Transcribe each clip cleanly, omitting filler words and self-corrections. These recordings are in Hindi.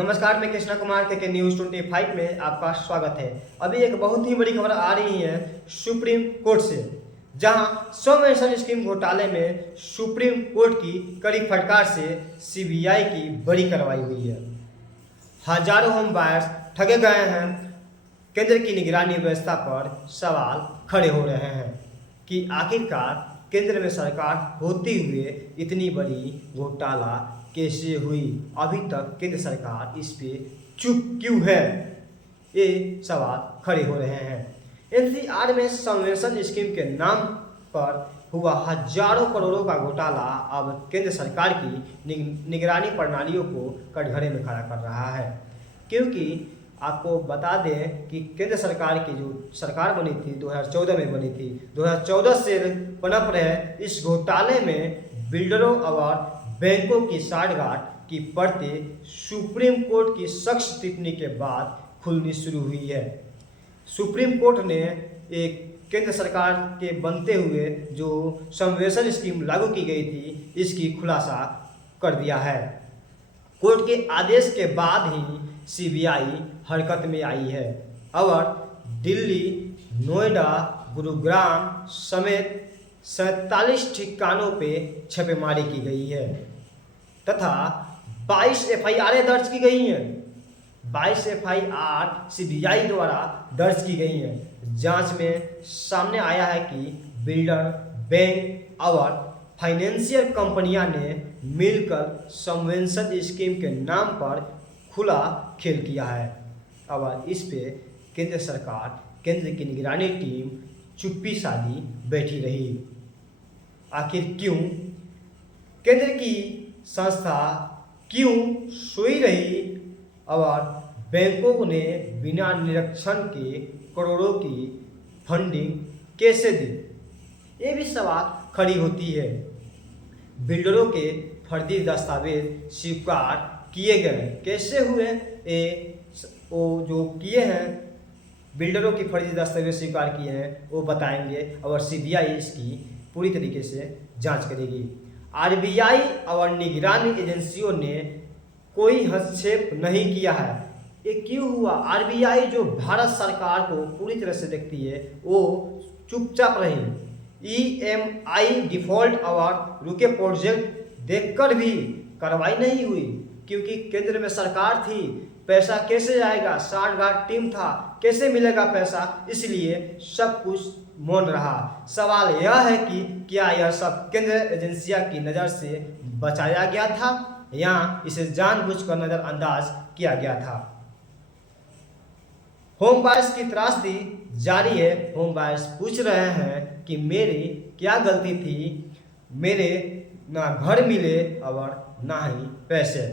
नमस्कार, मैं कृष्णा कुमार के न्यूज़ 25 में आपका स्वागत है। अभी एक बहुत ही बड़ी खबर आ रही है सुप्रीम कोर्ट से, जहां सबमेंशन स्कीम घोटाले में सुप्रीम कोर्ट की कड़ी फटकार से सीबीआई की बड़ी कार्रवाई हुई है। हजारों होम बायर्स ठगे गए हैं। केंद्र की निगरानी व्यवस्था पर सवाल खड़े हो रहे हैं कि आखिरकार केंद्र में सरकार होते हुए इतनी बड़ी घोटाला कैसे हुई। अभी तक केंद्र सरकार इस पे चुप क्यों है, ये सवाल खड़े हो रहे हैं। एनसीआर में सबवेंशन स्कीम के नाम पर हुआ हजारों करोड़ों का घोटाला अब केंद्र सरकार की निगरानी प्रणालियों को कटघरे में खड़ा कर रहा है। क्योंकि आपको बता दें कि केंद्र सरकार की जो सरकार बनी थी 2014 में बनी थी, 2014 से पनप रहे इस घोटाले में बिल्डरों और बैंकों की साठगांठ की परतें सुप्रीम कोर्ट की सख्त टिप्पणी के बाद खुलनी शुरू हुई है। सुप्रीम कोर्ट ने एक केंद्र सरकार के बनते हुए जो सबवेंशन स्कीम लागू की गई थी, इसकी खुलासा कर दिया है। कोर्ट के आदेश के बाद ही सीबीआई हरकत में आई है और दिल्ली, नोएडा, गुरुग्राम समेत 47 ठिकानों पे छापेमारी की गई है तथा 22 एफआईआर दर्ज की गई हैं। 22 एफआईआर सीबीआई द्वारा दर्ज की गई हैं। जांच में सामने आया है कि बिल्डर, बैंक और फाइनेंशियल कंपनियां ने मिलकर सबवेंशन स्कीम के नाम पर खुला खेल किया है और इस पे केंद्र सरकार, केंद्र की निगरानी टीम चुप्पी साधी बैठी रही। आखिर क्यों? केंद्र की संस्था क्यों सोई रही और बैंकों ने बिना निरीक्षण के करोड़ों की फंडिंग कैसे दी, ये भी सवाल खड़ी होती है। बिल्डरों के फर्जी दस्तावेज स्वीकार किए गए कैसे हुए, वो जो किए हैं बिल्डरों की फर्जी दस्तावेज स्वीकार किए हैं वो बताएंगे और सीबीआई इसकी पूरी तरीके से जांच करेगी। आरबीआई और निगरानी एजेंसियों ने कोई हस्तक्षेप नहीं किया है। ये क्यों हुआ? आरबीआई जो भारत सरकार को पूरी तरह से देखती है वो चुपचाप रही। ईएमआई डिफॉल्ट और रुके प्रोजेक्ट देखकर भी कार्रवाई नहीं हुई, क्योंकि केंद्र में सरकार थी। पैसा कैसे आएगा? साठगांठ टीम था, कैसे मिलेगा पैसा? इसलिए सब कुछ मौन रहा। सवाल यह है कि क्या यह सब केंद्र एजेंसियां की नज़र से बचाया गया था या इसे जानबूझकर नज़रअंदाज किया गया था? होम बायर्स की त्रासदी जारी है। होम बायर्स पूछ रहे हैं कि मेरी क्या गलती थी, मेरे ना घर मिले और ना ही पैसे।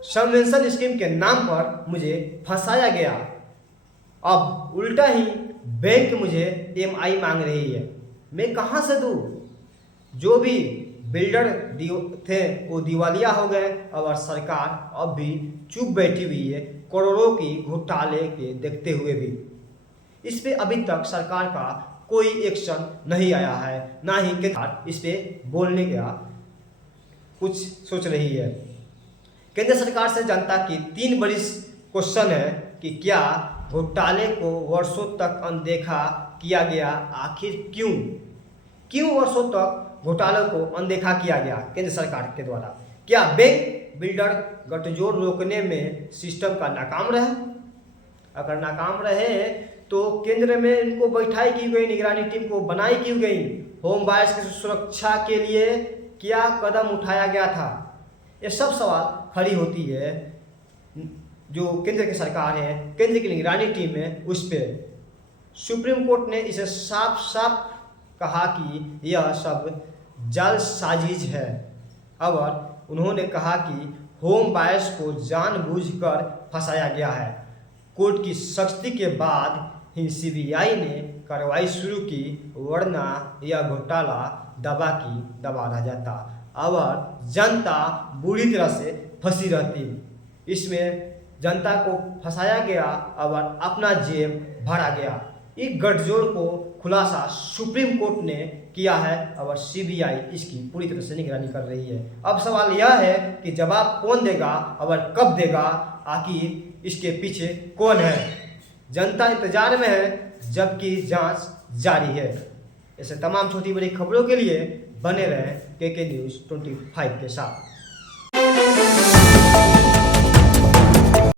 सबवेंशन स्कीम के नाम पर मुझे फंसाया गया। अब उल्टा ही बैंक मुझे ईएमआई मांग रही है, मैं कहाँ से दूँ? जो भी बिल्डर थे वो दिवालिया हो गए और सरकार अब भी चुप बैठी हुई है करोड़ों की घोटाले के देखते हुए भी। इस पे अभी तक सरकार का कोई एक्शन नहीं आया है, ना ही केंद्र इस पे बोलने का कुछ सोच रही है। केंद्र सरकार से जनता की 3 बड़ी क्वेश्चन है कि क्या घोटाले को वर्षों तक अनदेखा किया गया? आखिर क्यों वर्षों तक घोटाले को अनदेखा किया गया केंद्र सरकार के द्वारा? क्या बैंक बिल्डर गठजोड़ रोकने में सिस्टम का नाकाम रहे? अगर नाकाम रहे तो केंद्र में इनको बैठाई क्यों गई, निगरानी टीम को बनाई क्यों गई? होम बायर्स की सुरक्षा के लिए क्या कदम उठाया गया था? ये सब सवाल खड़ी होती है। जो केंद्र की सरकार है, केंद्र की निगरानी टीम है, उस पर सुप्रीम कोर्ट ने इसे साफ साफ कहा कि यह सब जाल साजिश है और उन्होंने कहा कि होम बायर्स को जानबूझकर फंसाया गया है। कोर्ट की सख्ती के बाद ही सीबीआई ने कार्रवाई शुरू की, वरना यह घोटाला दबा की दबा रह जाता और जनता बुरी तरह से फंसी रहती। इसमें जनता को फंसाया गया और अपना जेब भरा गया। इस गठजोड़ को खुलासा सुप्रीम कोर्ट ने किया है और सीबीआई इसकी पूरी तरह से निगरानी कर रही है। अब सवाल यह है कि जवाब कौन देगा और कब देगा, आखिर इसके पीछे कौन है। जनता इंतजार में है जबकि जांच जारी है। ऐसे तमाम छोटी बड़ी खबरों के लिए बने रहें के न्यूज़ 25 के साथ।